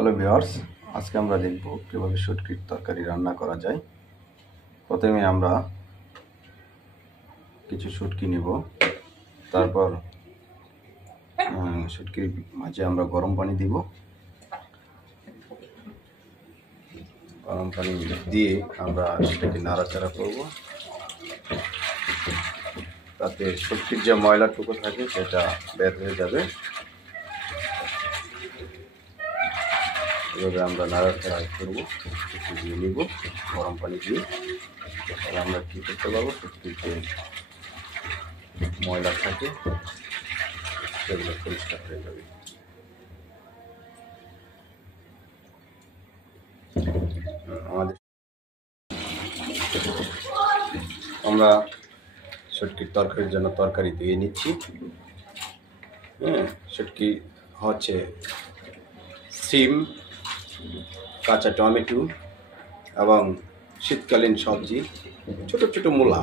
Hello viewers, আজকে আমরা দেখব কিভাবে শুটকির তরকারি রান্না করা যায়। প্রথমে আমরা কিছু শুটকি নিব, তারপর শুটকির মাঝে আমরা গরম পানি দিব। গরম পানি দিয়ে আমরা সেটাকে নাড়াচাড়া করব, তাতে শুটকির যে ময়লাটুকু থাকে সেটা বের হয়ে যাবে। এভাবে আমরা নাড়াচাড়া করবো, শুটকি দিয়ে নিব গরম পানি দিয়ে। তাহলে আমরা কী করতে পারবো, শুটকির যে ময়লা থাকে সেগুলো পরিষ্কার হয়ে যাবে। আমরা শুটকির তরকারির জন্য তরকারি দিয়ে নিচ্ছি। শুটকি হচ্ছে সিম, কাঁচা টমেটো এবং শীতকালীন সবজি, ছোট ছোট মূলা,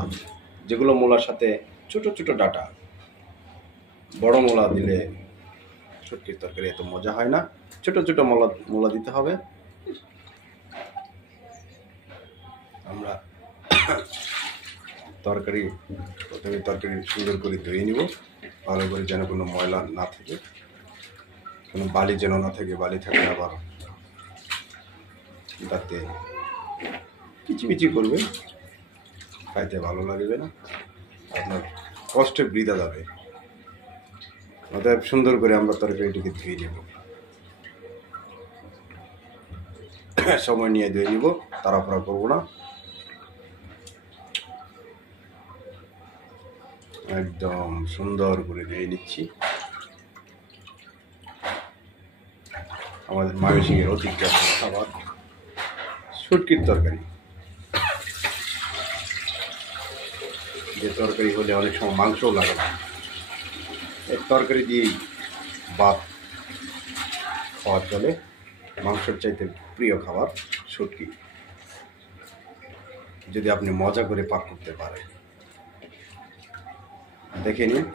যেগুলো মূলার সাথে ছোট ছোট ডাটা। বড় মূলা দিলে শুটকির তরকারি এত মজা হয় না, ছোট ছোট মূলা দিতে হবে। আমরা প্রথমে তরকারি সুন্দর করে ধুয়ে নিব, ভালো করে, যেন কোনো ময়লা না থাকে, কোনো বালি যেন না থাকে। বালি থাকলে আবার তাতে কিচিমিচি করবে, খাইতে ভালো লাগবে না, আপনার কষ্টে বৃথা যাবে। অতএব সুন্দর করে আমরা তরকারিটিকে ধুয়ে নেব, সময় নিয়ে ধুয়ে নিব, তাড়াহুড়া করবো না। একদম সুন্দর করে ধুয়ে নিচ্ছি। আমাদের ময়মনসিংহের অতি খাবার শুটকির তরকারি, যে তরকারি হলে অনেক সময় মাংসও লাগে না। এই তরকারি দিয়েই ভাত খাওয়া চলে। মাংসের চাইতে প্রিয় খাবার শুটকি, যদি আপনি মজা করে পাক করতে পারেন। দেখে নিন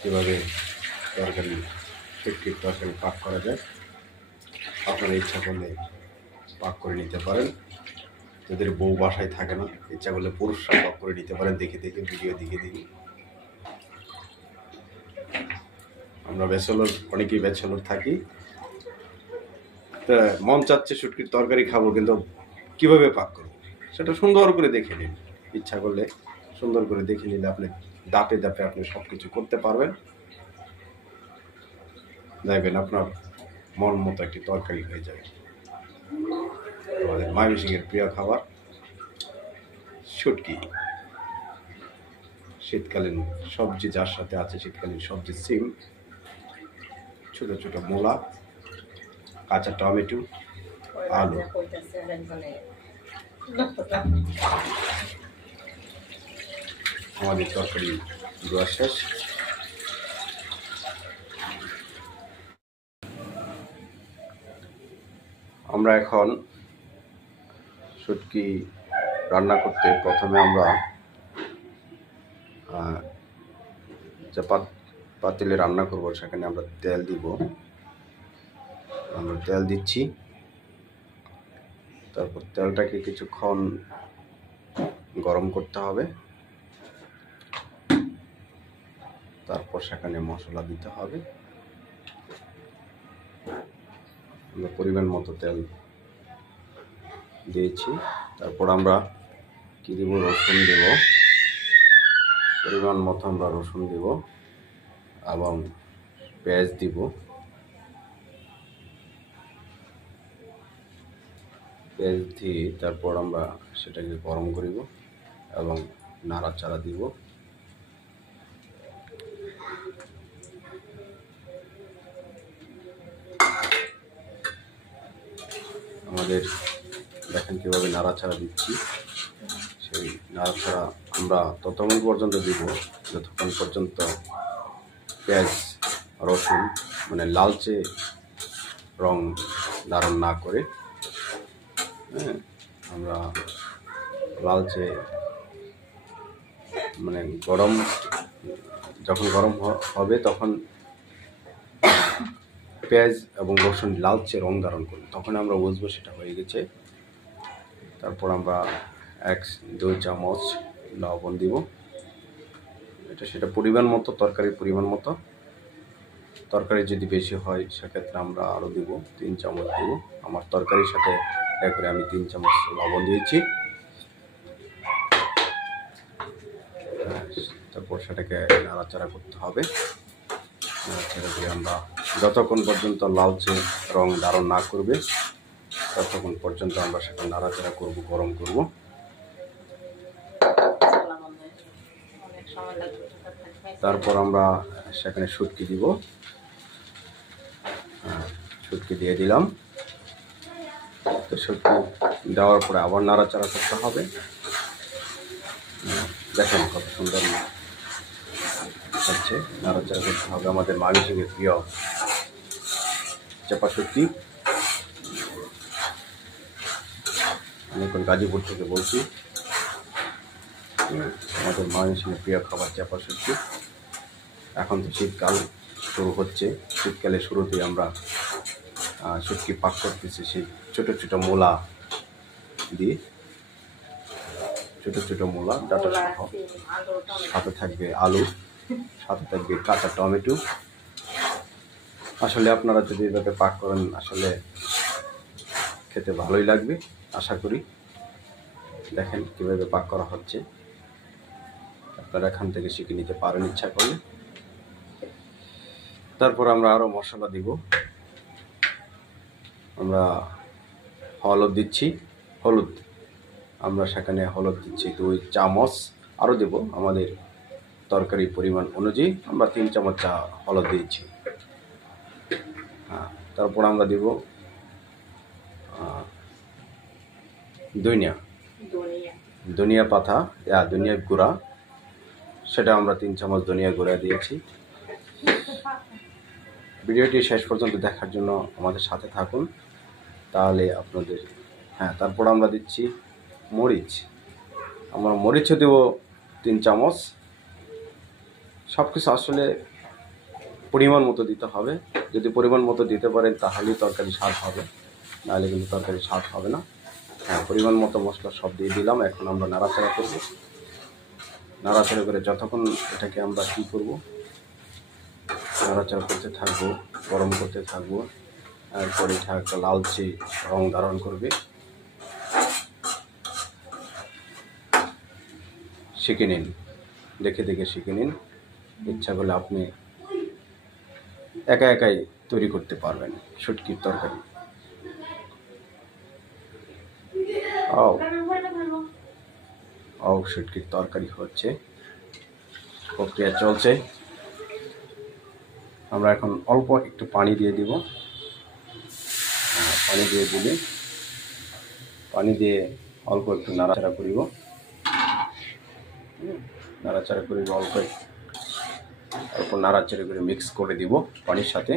কীভাবে শুটকির তরকারি পাক করা যায়। আপনারা ইচ্ছা করলে পাক করে নিতে পারেন, যাদের বউ বাসায় থাকে না, ইচ্ছা করলে পুরুষরা পাক করে নিতে পারেন, দেখে ভিডিও দেখে। আমরা অনেকেই ব্যাচেলর থাকি, তা মন চাচ্ছে শুটকির তরকারি খাবো, কিন্তু কিভাবে পাক করবো সেটা সুন্দর করে দেখে নিন। ইচ্ছা করলে সুন্দর করে দেখে নিলে আপনি দাপে দাপে আপনি সব কিছু করতে পারবেন। দেখবেন আপনার মন মতো একটি তরকারি হয়ে যাবে। আমাদের ময়মনসিংহের প্রিয় খাবার শুটকি। শীতকালীন সবজি যার সাথে আছে, শীতকালীন সবজি সিম, ছোট ছোট মূলা, কাঁচা টমেটো, আলু। আমাদের তরকারি দেওয়া শেষ। আমরা এখন শুটকি রান্না করতে প্রথমে আমরা যে পাতিলে রান্না করব সেখানে আমরা তেল দিব। আমরা তেল দিচ্ছি, তারপর তেলটাকে কিছুক্ষণ গরম করতে হবে, তারপর সেখানে মশলা দিতে হবে। আমরা পরিমাণ মতো তেল দিয়েছি, তারপর আমরা কি দেব, রসুন দেব, পরিমাণ মতো আমরা রসুন দেব এবং পেঁয়াজ দিব। পেঁয়াজ দিয়ে তারপর আমরা সেটাকে গরম করিব এবং নাড়াচাড়া দিব। আমাদের দেখেন কীভাবে নাড়াচাড়া দিচ্ছি। সেই নাড়াচাড়া আমরা ততক্ষণ পর্যন্ত দিব যতক্ষণ পর্যন্ত পেঁয়াজ রসুন মানে লালচে রং ধারণ না করে। আমরা লালচে মানে যখন গরম হবে তখন পেঁয়াজ এবং রসুন লালচে রং ধারণ করবে, তখন আমরা বুঝবো সেটা হয়ে গেছে। তারপর আমরা 1-2 চামচ লবণ দিব, এটা সেটা পরিমাণ মতো, তরকারির পরিমাণ মতো। তরকারি যদি বেশি হয় সেক্ষেত্রে আমরা আরও দিব, 3 চামচ দিব। আমার তরকারির সাথে একবারে আমি 3 চামচ লবণ দিয়েছি। তারপর সেটাকে নাড়াচাড়া করতে হবে। নাড়াচাড়া করে আমরা যতক্ষণ পর্যন্ত লালচে রং ধারণ না করবে ততক্ষণ পর্যন্ত আমরা সেটা নাড়াচাড়া করব, গরম করব। তারপর আমরা সেখানে শুটকি দিব, শুটকি দিয়ে দিলাম। তো শুটকি দেওয়ার পরে আবার নাড়াচাড়া করতে হবে। দেখেন কত সুন্দর হচ্ছে, নাড়াচাড়া করতে হবে। আমাদের মামিসিংয়ের প্রিয় চাপা শুটকি, আমি এখন গাজীপুর থেকে বলছি। আমাদের মামিসিংয়ের প্রিয় খাবার চাপা শুটকি। এখন তো শীতকাল শুরু হচ্ছে, শীতকালের শুরুতেই আমরা শুটকি পাক করতেছি সেই ছোটো ছোটো মূলা দিয়ে, ছোটো ছোটো মূলা ডাটা সহ, সাথে থাকবে আলু, সাথে থাকবে কাঁচা টমেটো। আসলে আপনারা যদি এভাবে পাক করেন আসলে খেতে ভালোই লাগবে আশা করি। দেখেন কীভাবে পাক করা হচ্ছে, আপনারা এখান থেকে শিখে নিতে পারেন ইচ্ছা করলে। তারপর আমরা আরও মশলা দিব। আমরা হলুদ দিচ্ছি, হলুদ আমরা সেখানে হলুদ দিচ্ছি 2 চামচ, আরও দেব আমাদের তরকারির পরিমাণ অনুযায়ী। আমরা 3 চামচ হলুদ দিয়েছি। তারপর আমরা দিব ধনিয়া পাতা, ধনিয়া গুঁড়া, সেটা আমরা 3 চামচ ধনিয়া গুঁড়া দিয়েছি। ভিডিওটি শেষ পর্যন্ত দেখার জন্য আমাদের সাথে থাকুন, তাহলে আপনাদের। তারপর আমরা দিচ্ছি মরিচ, আমরা মরিচও দেব 3 চামচ। সব কিছু আসলে পরিমাণ মতো দিতে হবে। যদি পরিমাণ মতো দিতে পারেন তাহলেই তরকারি স্বাদ হবে, নাহলে কিন্তু তরকারি স্বাদ হবে না। পরিমাণ মতো মশলা সব দিয়ে দিলাম। এখন আমরা নাড়াচাড়া করব, নাড়াচাড়া করে যতক্ষণ এটাকে আমরা কী করব, নাড়াচাড়া করতে থাকবো, গরম করতে থাকবো। এরপর এটা একটা লালচে রং ধারণ করবে। শিখে নিন, দেখে দেখে শিখে নিন। ইচ্ছা করলে আপনি একা একাই তৈরি করতে পারবেন শুটকির তরকারি। শুটকির তরকারি হচ্ছে, প্রক্রিয়া চলছে। আমরা এখন অল্প একটু পানি দিয়ে দিব। পানি দিয়ে দিলে, পানি দিয়ে অল্প একটু নাড়াচাড়া করিব, নাড়াচাড়া করিব অল্প নাড়াচাড়া করে মিক্স করে দিব পানির সাথে।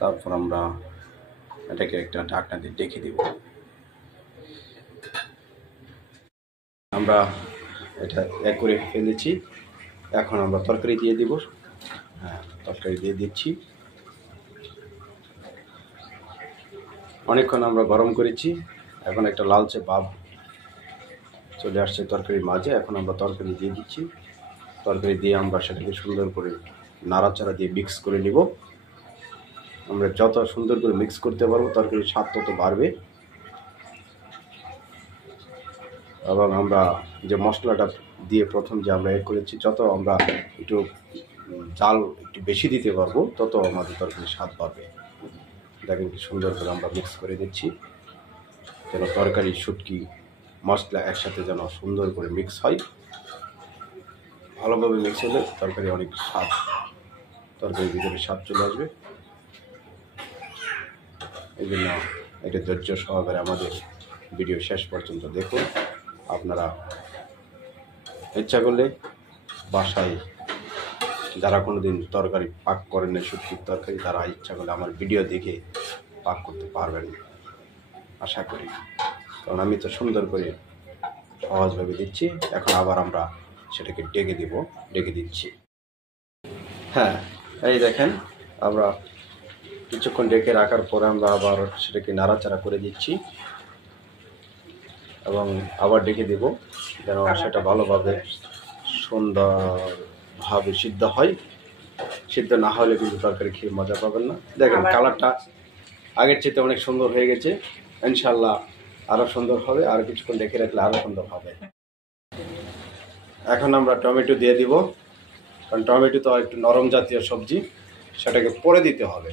তারপর আমরা এটাকে একটা ঢাকনা দিয়ে ঢেকে দিব। আমরা এটা এক করে ফেলেছি। এখন আমরা তরকারি দিয়ে দিব। তরকারি দিয়ে দিচ্ছি। অনেকক্ষণ আমরা গরম করেছি, এখন একটা লালচে ভাব চলে আসছে তরকারির মাঝে। এখন আমরা তরকারি দিয়ে দিচ্ছি। তরকারি দিয়ে আমরা সেটাকে সুন্দর করে নাড়াচাড়া দিয়ে মিক্স করে নিব। আমরা যত সুন্দর করে মিক্স করতে পারবো তরকারির স্বাদ তত বাড়বে। এবং আমরা যে মশলাটা দিয়ে প্রথম যে আমরা এড করেছি, যত আমরা একটু জাল একটু বেশি দিতে পারবো তত আমাদের তরকারির স্বাদ বাড়বে। দেখেন কি সুন্দর করে আমরা মিক্স করে দিচ্ছি, যেন তরকারি শুটকি মশলা একসাথে যেন সুন্দর করে মিক্স হয়। ভালোভাবে মিক্স হলে তরকারি অনেক স্বাদ, তরকারির ভিতরে স্বাদ চলে আসবে। এই জন্য এটা ধৈর্য সহকারে আমাদের ভিডিও শেষ পর্যন্ত দেখুন। আপনারা ইচ্ছা করলে বাসায় যারা কোনো দিন তরকারি পাক করেন না, শুটকির তরকারি, তারা ইচ্ছা করলে আমার ভিডিও দেখে পাক করতে পারবেন আশা করি, কারণ আমি তো সুন্দর করে সহজভাবে দিচ্ছি। এখন আবার আমরা সেটাকে ডেকে দিচ্ছি। এই দেখেন আমরা কিছুক্ষণ রেখে রাখার পরে আমরা আবার সেটাকে নাড়াচাড়া করে দিচ্ছি এবং আবার ডেকে দেব যেন সেটা ভালোভাবে সুন্দরভাবে সিদ্ধ হয়। সিদ্ধ না হলে কিন্তু তরকারি খেয়ে মজা পাবেন না। দেখেন কালারটা আগের চেয়ে অনেক সুন্দর হয়ে গেছে, ইনশাল্লাহ আরও সুন্দর হবে, আর কিছুক্ষণ রেখে রাখলে আরও সুন্দর হবে। এখন আমরা টমেটো দিয়ে দিব, কারণ টমেটো তো একটু নরম জাতীয় সবজি, সেটাকে পরে দিতে হবে।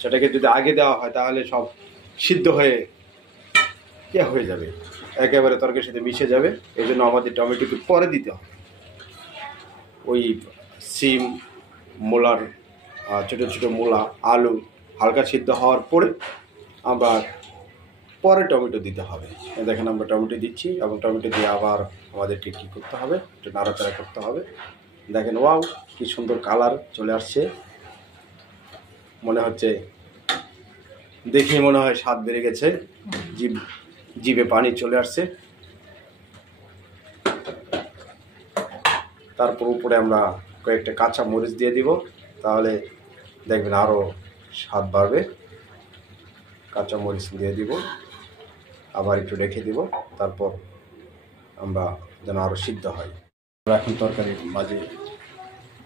সেটাকে যদি আগে দেওয়া হয় তাহলে সব সিদ্ধ হয়ে হয়ে যাবে, একেবারে তরকারির সাথে মিশে যাবে। এই জন্য আমাদের টমেটোকে পরে দিতে হবে। ওই সিম, মূলার ছোটো ছোটো মূলা, আলু হালকা সিদ্ধ হওয়ার পরে আমরা পরে টমেটো দিতে হবে। দেখেন আমরা টমেটো দিচ্ছি এবং টমেটো দিয়ে আবার আমাদেরকে কী করতে হবে, একটু নাড়াচাড়া করতে হবে। দেখেন ওয়াও, কি সুন্দর কালার চলে আসছে, মনে হচ্ছে দেখে মনে হয় স্বাদ বেড়ে গেছে, জিভে পানি চলে আসছে। তারপর উপরে আমরা কয়েকটা কাঁচা মরিচ দিয়ে দিব, তাহলে দেখবেন আরও স্বাদ বাড়বে। কাঁচা মরিচ দিয়ে দিব, আবার একটু রেখে দিব, তারপর আমরা যেন আরও সিদ্ধ হয়। এখন তরকারির মাঝে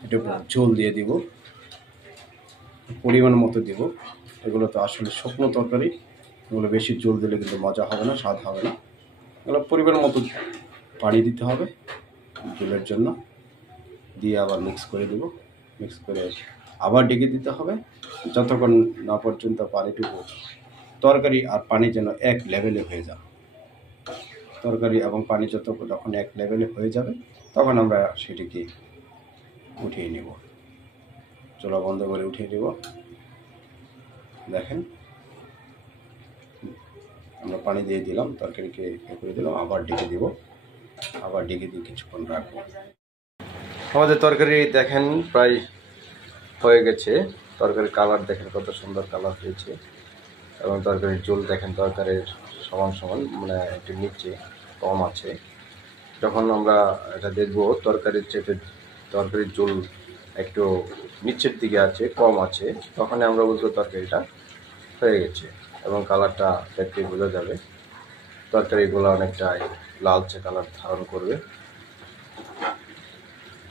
একটু ঝোল দিয়ে দিব, পরিমাণ মতো দিব। এগুলো তো আসলে শুকনো তরকারি, এগুলো বেশি ঝোল দিলে কিন্তু মজা হবে না, স্বাদ হবে না। এগুলো পরিমাণ মতো পানি দিতে হবে ঝোলের জন্য, দিয়ে আবার মিক্স করে দেব। মিক্স করে আবার ডেকে দিতে হবে যতক্ষণ না পর্যন্ত পানিটুকু, তরকারি আর পানি যেন এক লেভেলে হয়ে যায়। তরকারি এবং পানি যখন এক লেভেলে হয়ে যাবে তখন আমরা সেটিকে উঠিয়ে নেব। চুলা বন্ধ করে উঠিয়ে নেব। দেখেন আমরা পানি দিয়ে দিলাম, তরকারিকে করে দিলাম, আবার ডেকে দিব, আবার ডেকে দিয়ে কিছুক্ষণ রাখবো। আমাদের তরকারি দেখেন প্রায় হয়ে গেছে। তরকারির কালার দেখেন কত সুন্দর কালার হয়েছে, এবং তরকারির ঝোল দেখেন তরকারির সমান সমান, মানে একটু নিচে কম আছে। যখন আমরা এটা দেখবো তরকারির ঝোল একটু নিচের দিকে আছে, কম আছে, তখন আমরা বুঝবো তরকারিটা হয়ে গেছে, এবং কালারটা দেখতে বোঝা যাবে। তরকারিগুলো অনেকটাই লালচে কালার ধারণ করবে।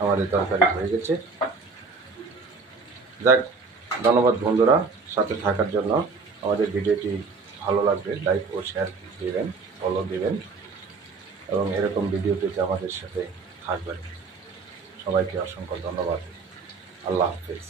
আমাদের তরকারি হয়ে গেছে। যাক, ধন্যবাদ বন্ধুরা সাথে থাকার জন্য। আমাদের ভিডিওটি ভালো লাগবে লাইক ও শেয়ার দিবেন, ফলো দিবেন, এবং এরকম ভিডিও পেতে আমাদের সাথে থাকবেন। সবাইকে অসংখ্য ধন্যবাদ। আল্লাহ হাফেজ।